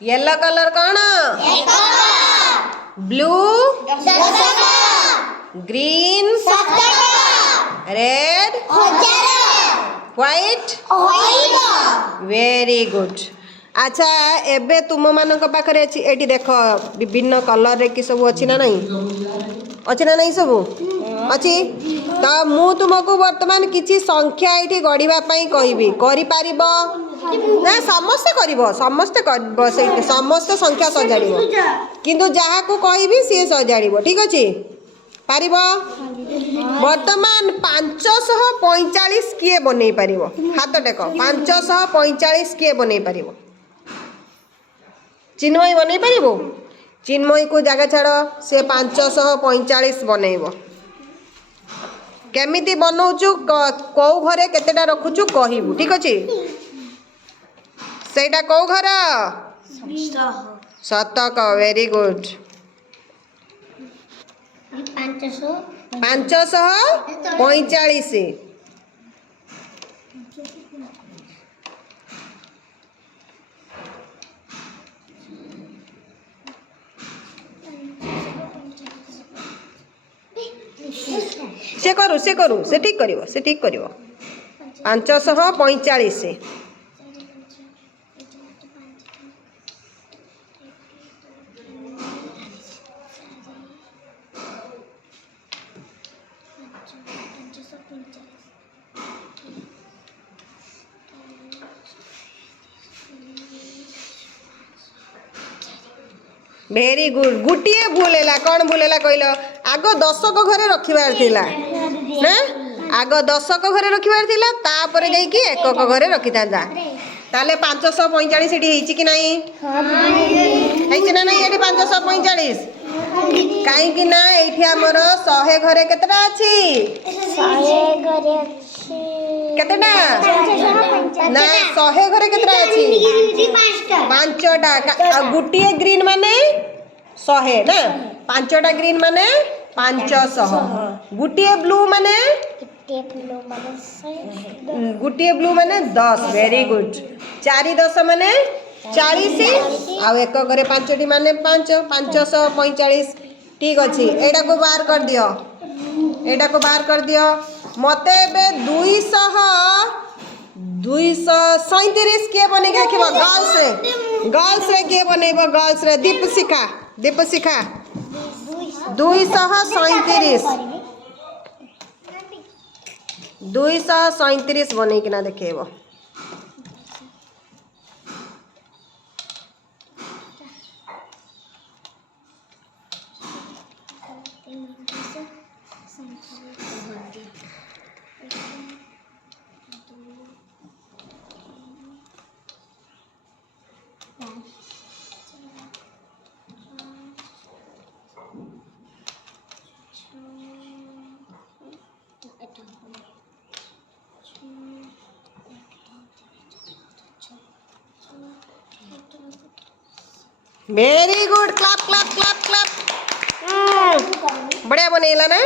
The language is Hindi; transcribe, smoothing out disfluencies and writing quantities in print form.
येलो कलर कौन blue green red white very good. अच्छा एबे तुम मान पाखे एटी देख विभिन्न कलर रे कि सब अच्छी ना नहीं अच्छी ना नहीं सब अच्छी तो मु तुमको वर्तमान किसी संख्या ये गढ़ा कहबी कर ना समस्ते समस्ते समस्ते संख्या सजाड़ किंतु जहाँ को कहबी सी सजाड़ ठीक अच्छे पार वर्तमान 545 किए बन पार हाथ टेक 545 किए बन पार चिन्मयी बन पार चिन्मयी को जगह छाड़ से 545 बनइब केमिति बनाऊचु कौ घरे केतेटा रखुचु कहबू ठीक अच्छे सेटा कौ घर शतक वेरी गुड 545 से ठीक करिवो से ठीक करिवो 545 वेरी गुड गुटिए भूल है कौन भूल है कहल आग 10 को घरे रखिबार थिला ना आग 10 को घरे रखिबार थिला तापर जाइकी 1 को घरे रखि थांदा ताले 545 एटी हेची कि नहीं हेची ना नहीं एटी 545 काई कि ना एठी हमर 100 घरे केतटा अछि 100 घरे अछि केतटा ना 100 घरे केतटा अछि 5टा गुटिए ग्रीन माने 100 ना 5टा ग्रीन माने 500 गुटिए ब्लू माने गुटिए ब्लू माने 10 वेरी गुड 4 10 माने 40 आउ 1 घरे 5टी माने 5 545 ठीक अच्छे एटा को बाहर कर दियो एटा को बाहर कर दियो मते बे 237 के बने के रखिबो गर्ल्स रे के बनेबो गर्ल्स रे दीपशिखा 237 बने कि ना देखेबो very good clap clap clap clap बढ़िया बनेला ना